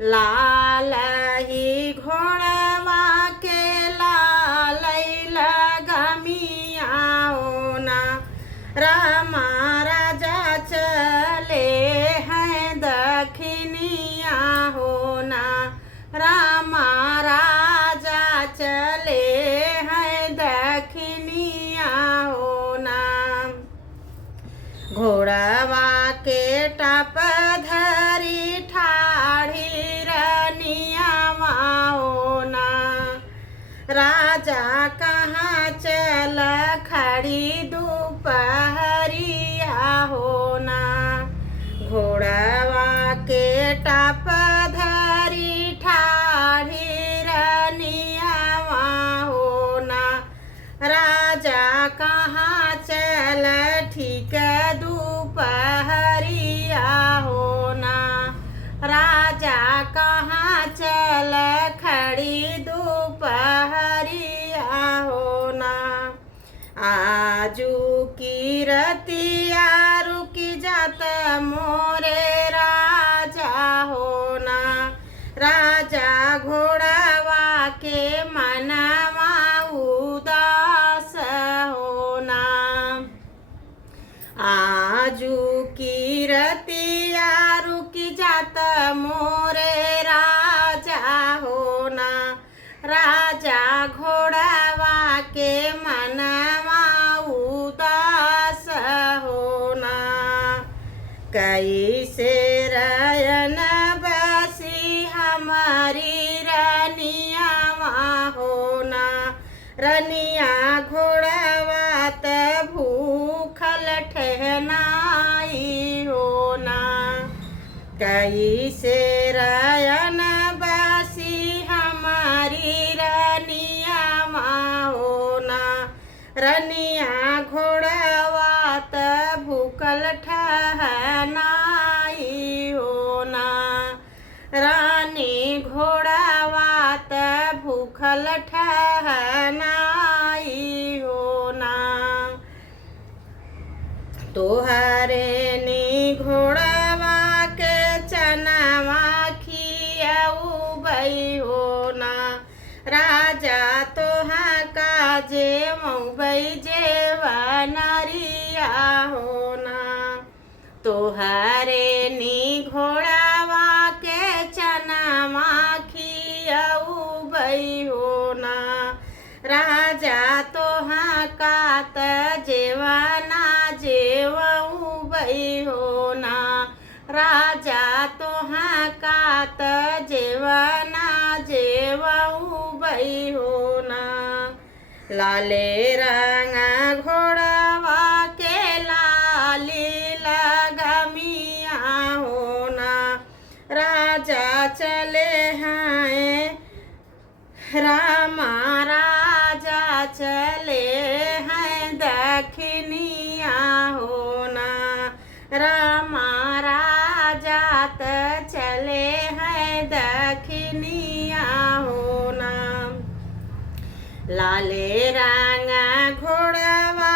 लाल ही घोड़वा के लाल लगमिया ना रामा राजा चले हैं दखिनिया होना रामा राजा चले हैं दखिनिया होना घोड़वा के टप धरी ठाढ़ी रनिया होना राजा कहाँ चल खड़ी दोपहरिया होना घोड़वा के टप धरी ठाढ़ी रनिया होना राजा कहाँ चल ठीक दोपहरिया होना राजा कहाँ चल खड़ी दोपहरिया होना आजू की रतिया रुकी जात मोरे राजा होना राजा घोड़वा के मनवा उदास होना आजू की रतिया रुकी जात मोरे राजा होना राजा घोड़वा के मनवा उदास होना कैसे रयन बसी हमारी रनिया होना रनिया घोड़वा त भूखल ठहनाई होना कैसे रयन बसी हमारी रनिया होना रनिया घोड़वा त भूखल ठहनाई होना रानी घोड़वा त भूखल ठहनाई होना तोहरे नी घोड़वा के चनवा खियाऊ बई होना राजा तोहा काजे मऊबई जेवनरिया होना तोहरे नी घोड़वा के चनवा खियाऊ बई होना राजा तोहा कात जेवना जेवऊ बई होना राजा तोहा कात जेवना जेवऊ बई होना लाले रंगा घोड़वा के लाली लगमिया होना राजा चले हैं रामा राजा चले हैं दखिनिया होना रामा राजा त चले हैं दखिनिया होना लाले रंगा घोड़वा